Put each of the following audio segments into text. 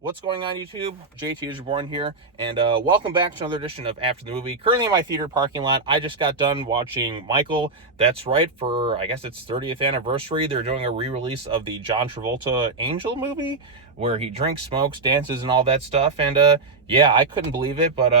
What's going on, YouTube? JT is born here, and welcome back to another edition of After the Movie. Currently in my theater parking lot, I just got done watching Michael. That's right, for I guess its 30th anniversary, they're doing a re-release of the John Travolta Angel movie, where he drinks, smokes, dances, and all that stuff. And yeah, I couldn't believe it, but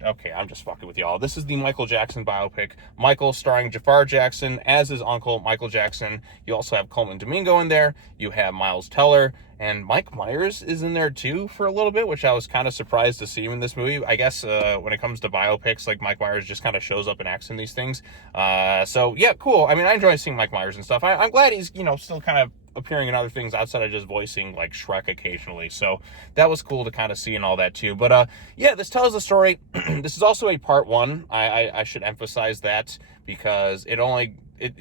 okay, I'm just fucking with y'all. This is the Michael Jackson biopic. Michael starring Jafar Jackson as his uncle, Michael Jackson. You also have Coleman Domingo in there. You have Miles Teller. And Mike Myers is in there too for a little bit, which I was kind of surprised to see him in this movie. I guess when it comes to biopics, like Mike Myers just kind of shows up and acts in these things. So yeah, cool. I mean, I enjoy seeing Mike Myers and stuff. I'm glad he's, still kind of appearing in other things outside of just voicing like Shrek occasionally. So that was cool to kind of see and all that too. But yeah, this tells the story. This is also a part one. I should emphasize that because it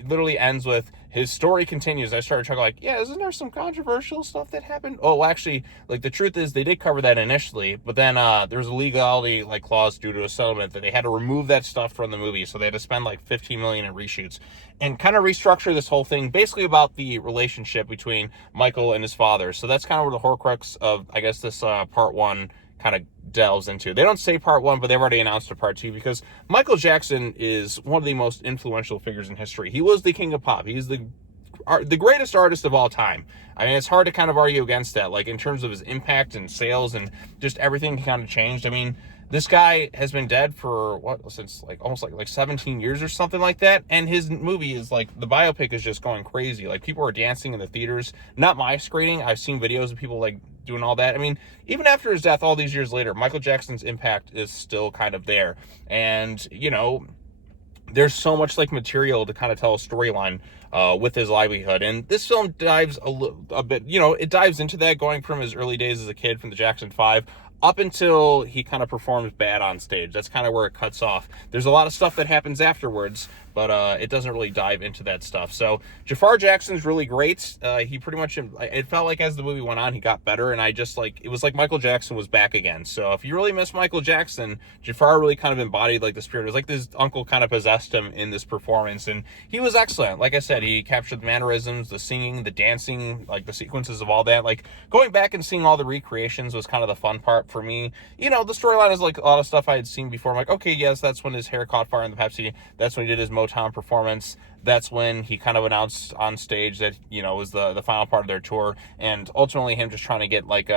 literally ends with his story continues. I started talking like, yeah, isn't there some controversial stuff that happened? Oh, well, actually, like the truth is they did cover that initially, but then there was a legality like clause due to a settlement that they had to remove that stuff from the movie. So they had to spend like $15 million in reshoots and kind of restructure this whole thing basically about the relationship between Michael and his father. So that's kind of where the horcrux of, I guess, this part one kind of delves into. They don't say part one, but they've already announced a part two because Michael Jackson is one of the most influential figures in history. He was the king of pop. He's the greatest artist of all time. I mean, it's hard to kind of argue against that, like in terms of his impact and sales and just everything kind of changed. I mean, this guy has been dead for since like almost like 17 years or something like that. And his movie is like, the biopic is just going crazy. Like people are dancing in the theaters. Not my screening. I've seen videos of people like doing all that. I mean, even after his death, all these years later, Michael Jackson's impact is still kind of there. And, there's so much like material to kind of tell a storyline with his livelihood. And this film dives a bit, it dives into that, going from his early days as a kid from the Jackson 5 up until he kind of performs bad on stage. That's kind of where it cuts off. There's a lot of stuff that happens afterwards, but it doesn't really dive into that stuff. So Jafar Jackson's really great. He pretty much, it felt like as the movie went on, he got better, and it was like Michael Jackson was back again. So if you really miss Michael Jackson, Jafar really kind of embodied like the spirit. It was like this uncle kind of possessed him in this performance, and he was excellent. Like I said, he captured the mannerisms, the singing, the dancing, like the sequences of all that. Like going back and seeing all the recreations was kind of the fun part for me. The storyline is like a lot of stuff I had seen before. I'm like, okay, yes, that's when his hair caught fire in the Pepsi. That's when he did his Motown performance. That's when he kind of announced on stage that, was the final part of their tour. And ultimately him just trying to get like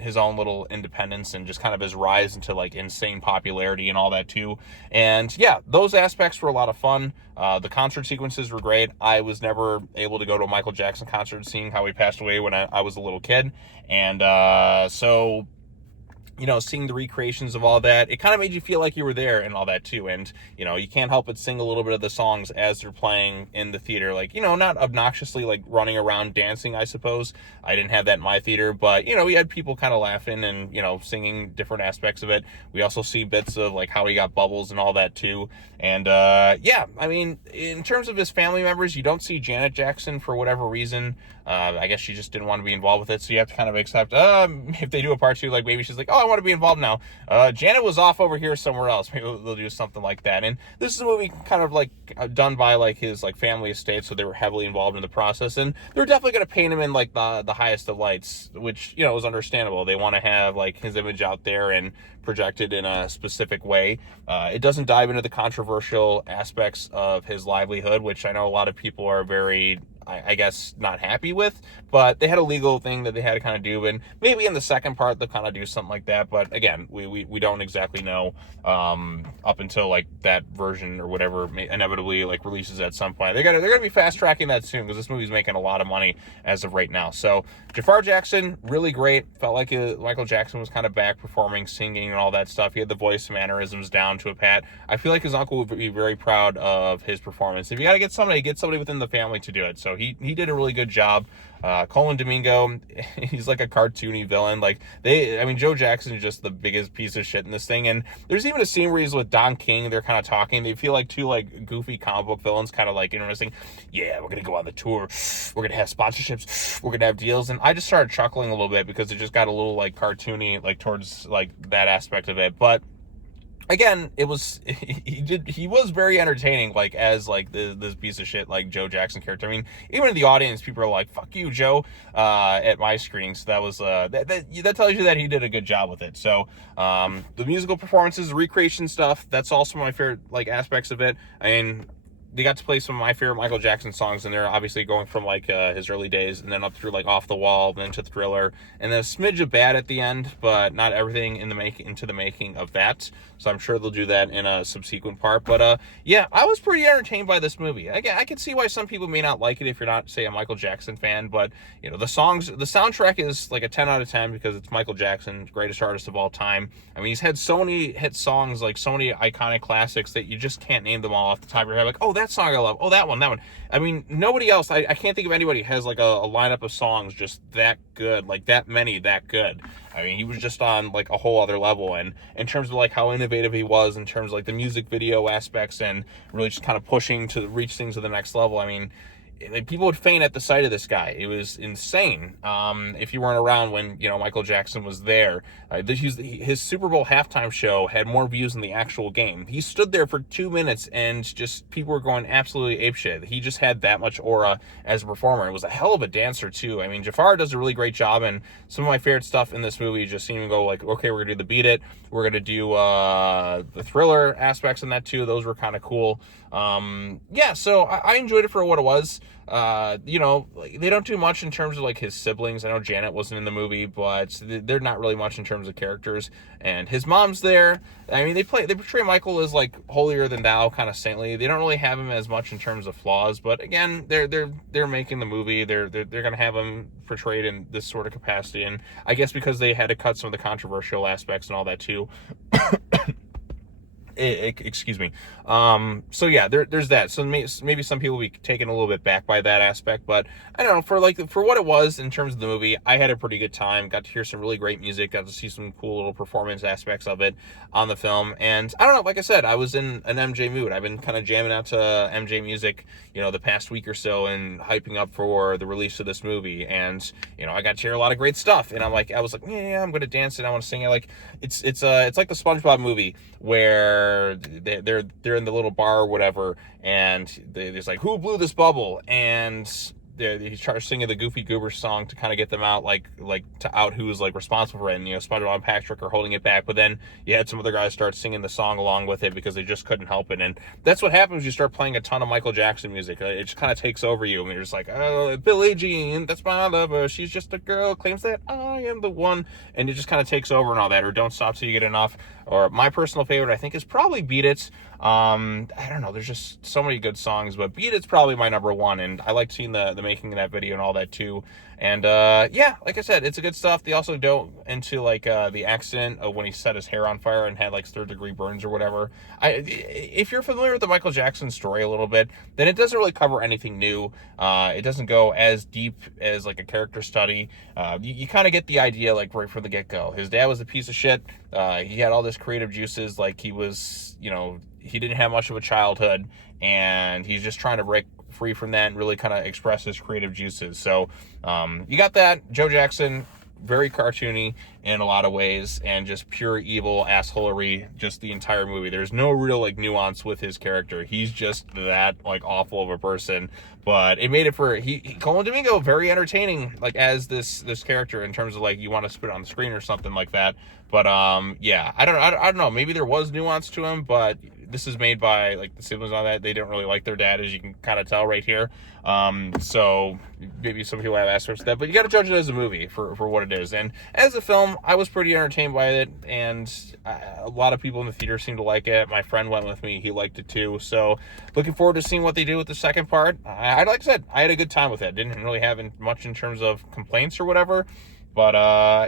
his own little independence and just kind of his rise into like insane popularity and all that too. And yeah, those aspects were a lot of fun. The concert sequences were great. I was never able to go to a Michael Jackson concert, seeing how he passed away when I was a little kid. And so seeing the recreations of all that, it kind of made you feel like you were there and all that too. And, you can't help but sing a little bit of the songs as they're playing in the theater. Like, not obnoxiously like running around dancing, I suppose. I didn't have that in my theater, but, we had people kind of laughing and, singing different aspects of it. We also see bits of like how he got bubbles and all that too. And, yeah, I mean, in terms of his family members, you don't see Janet Jackson for whatever reason. I guess she just didn't want to be involved with it. So you have to kind of accept, if they do a part two, like maybe she's like, oh, I want to be involved now. Janet was off over here somewhere else. Maybe they'll do something like that. And this is a movie kind of like done by like his like family estate. So they were heavily involved in the process, and they're definitely going to paint him in like the highest of lights, which, is understandable. They want to have like his image out there and projected in a specific way. It doesn't dive into the controversial aspects of his livelihood, which I know a lot of people are very, I guess, not happy with, but they had a legal thing that they had to kind of do, and maybe in the second part they'll kind of do something like that. But again, we don't exactly know up until like that version or whatever inevitably like releases at some point. They're gonna be fast tracking that soon because this movie's making a lot of money as of right now. So Jafar Jackson, really great. Felt like Michael Jackson was kind of back performing, singing, and all that stuff. He had the voice mannerisms down to a pat. I feel like his uncle would be very proud of his performance. If you got to get somebody within the family to do it. So he did a really good job. Coleman Domingo, he's like a cartoony villain. Like Joe Jackson is just the biggest piece of shit in this thing. And there's even a scene where he's with Don King. They're kind of talking. They feel like two like goofy comic book villains, kind of like interesting. Yeah, we're gonna go on the tour. We're gonna have sponsorships. We're gonna have deals. And I just started chuckling a little bit because it just got a little like cartoony, like towards like that aspect of it. But again, it was he was very entertaining, like as like this piece of shit like Joe Jackson character. I mean, even in the audience, people are like, "Fuck you, Joe," at my screening. So that was that tells you that he did a good job with it. So the musical performances, the recreation stuff, that's also my favorite like aspects of it. I mean, they got to play some of my favorite Michael Jackson songs, and they're obviously going from like his early days and then up through like Off the Wall, then to Thriller, and then a smidge of Bad at the end, but not everything into the making of that. So I'm sure they'll do that in a subsequent part. But yeah, I was pretty entertained by this movie. Again, I can see why some people may not like it if you're not, say, a Michael Jackson fan. But you know, the soundtrack is like a 10 out of 10 because it's Michael Jackson, greatest artist of all time. I mean, he's had so many hit songs, like so many iconic classics that you just can't name them all off the top of your head. Like, oh, that song I love. Oh, that one. I mean, nobody else. I can't think of anybody who has like a lineup of songs just that good, like that many that good. I mean, he was just on like a whole other level, and in terms of like how innovative he was in terms of like the music video aspects and really just kind of pushing to reach things to the next level. I mean, like, people would faint at the sight of this guy. It was insane. If you weren't around when, you know, Michael Jackson was there, his Super Bowl halftime show had more views than the actual game. He stood there for 2 minutes and just people were going absolutely apeshit. He just had that much aura as a performer. It was a hell of a dancer too. I mean, Jafar does a really great job, and some of my favorite stuff in this movie just seem to go like, okay, we're gonna do the Beat It, we're gonna do the Thriller aspects in that too. Those were kind of cool. Yeah, so I enjoyed it for what it was. You know, like, they don't do much in terms of like his siblings. I know Janet wasn't in the movie, but they're not really much in terms of characters. And his mom's there. I mean, they portray Michael as like holier than thou, kind of saintly. They don't really have him as much in terms of flaws, but again, they're making the movie. They're gonna have him portrayed in this sort of capacity, and I guess because they had to cut some of the controversial aspects and all that too. Excuse me. So yeah, there's that. So maybe some people will be taken a little bit back by that aspect, but I don't know, for what it was in terms of the movie, I had a pretty good time. Got to hear some really great music, got to see some cool little performance aspects of it on the film, and I don't know, like I said, I was in an MJ mood. I've been kind of jamming out to MJ music, you know, the past week or so, and hyping up for the release of this movie, and you know, I got to hear a lot of great stuff, and I was like, yeah, I'm gonna dance and I want to sing it. Like it's like the SpongeBob movie where they're in the little bar or whatever, and there's like, who blew this bubble, and he starts singing the Goofy Goober song to kind of get them out, like to out who's like responsible for it. And you know, SpongeBob and Patrick are holding it back, but then you had some other guys start singing the song along with it because they just couldn't help it. And that's what happens when you start playing a ton of Michael Jackson music. It just kind of takes over you, and you're just like, oh, Billie Jean, that's my lover, she's just a girl, claims that I am the one, and it just kind of takes over and all that. Or Don't Stop Till You Get Enough, or my personal favorite, I think, is probably Beat It. I don't know, there's just so many good songs, but Beat It's probably my number one, and I like seeing the making of that video and all that too. And yeah, like I said, it's a good stuff. They also don't into like the accident of when he set his hair on fire and had like third-degree burns or whatever. If you're familiar with the Michael Jackson story a little bit, then it doesn't really cover anything new. It doesn't go as deep as like a character study. You kind of get the idea like right from the get-go. His dad was a piece of shit. He had all this creative juices, like he was, you know, he didn't have much of a childhood, and he's just trying to break free from that and really kind of express his creative juices. So you got that. Joe Jackson, very cartoony in a lot of ways, and just pure evil assholery just the entire movie. There's no real like nuance with his character. He's just that like awful of a person, but it made it for Colin Domingo, very entertaining like as this character, in terms of like you want to spit on the screen or something like that. But yeah, I don't know, maybe there was nuance to him, but this is made by like the siblings on that. They didn't really like their dad, as you can kind of tell right here. So maybe some people have aspects of that, but you got to judge it as a movie for what it is. And as a film, I was pretty entertained by it, and a lot of people in the theater seemed to like it. My friend went with me, he liked it too. So looking forward to seeing what they do with the second part. Like I said, I had a good time with it. Didn't really have much in terms of complaints or whatever, but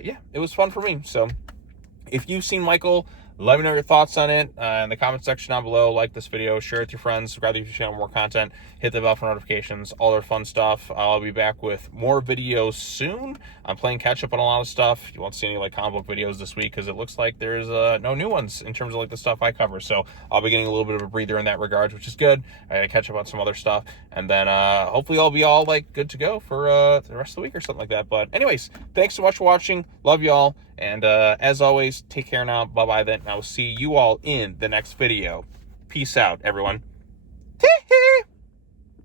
yeah, it was fun for me. So if you've seen Michael, let me know your thoughts on it in the comment section down below. Like this video, share it with your friends, subscribe to the YouTube channel for more content, hit the bell for notifications, all their fun stuff. I'll be back with more videos soon. I'm playing catch up on a lot of stuff. You won't see any like comic book videos this week because it looks like there's no new ones in terms of like the stuff I cover. So I'll be getting a little bit of a breather in that regard, which is good. I gotta catch up on some other stuff, and then hopefully I'll be all like good to go for the rest of the week or something like that. But anyways, thanks so much for watching. Love y'all, And as always, take care now. Bye-bye then. I will see you all in the next video. Peace out, everyone. Tee-hee!